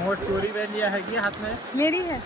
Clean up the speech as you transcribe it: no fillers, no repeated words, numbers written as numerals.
वो चोरी वैलिया हैगी हाथ में मेरी है।